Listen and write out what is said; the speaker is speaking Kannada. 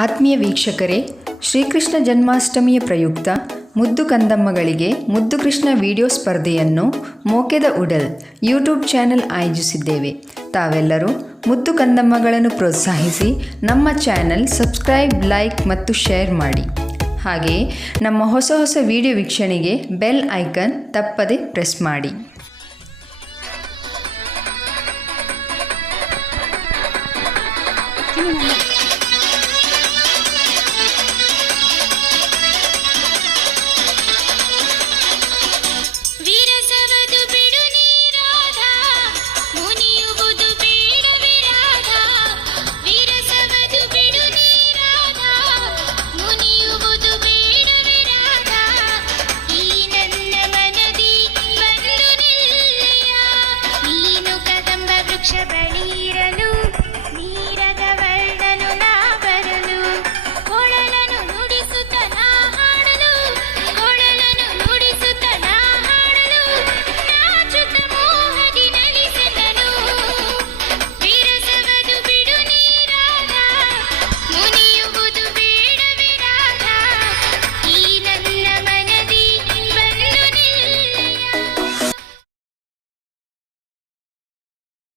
ಆತ್ಮೀಯ ವೀಕ್ಷಕರೇ, ಶ್ರೀಕೃಷ್ಣ ಜನ್ಮಾಷ್ಟಮಿಯ ಪ್ರಯುಕ್ತ ಮುದ್ದು ಕಂದಮ್ಮಗಳಿಗೆ ಮುದ್ದು ಕೃಷ್ಣ ವಿಡಿಯೋ ಸ್ಪರ್ಧೆಯನ್ನು ಮೋಕೆದ ಉಡಲ್ ಯೂಟ್ಯೂಬ್ ಚಾನೆಲ್ ಆಯೋಜಿಸಿದ್ದೇವೆ. ತಾವೆಲ್ಲರೂ ಮುದ್ದು ಕಂದಮ್ಮಗಳನ್ನು ಪ್ರೋತ್ಸಾಹಿಸಿ ನಮ್ಮ ಚಾನೆಲ್ ಸಬ್ಸ್ಕ್ರೈಬ್, ಲೈಕ್ ಮತ್ತು ಶೇರ್ ಮಾಡಿ. ಹಾಗೆಯೇ ನಮ್ಮ ಹೊಸ ವಿಡಿಯೋ ವೀಕ್ಷಣೆಗೆ ಬೆಲ್ ಐಕನ್ ತಪ್ಪದೆ ಪ್ರೆಸ್ ಮಾಡಿ.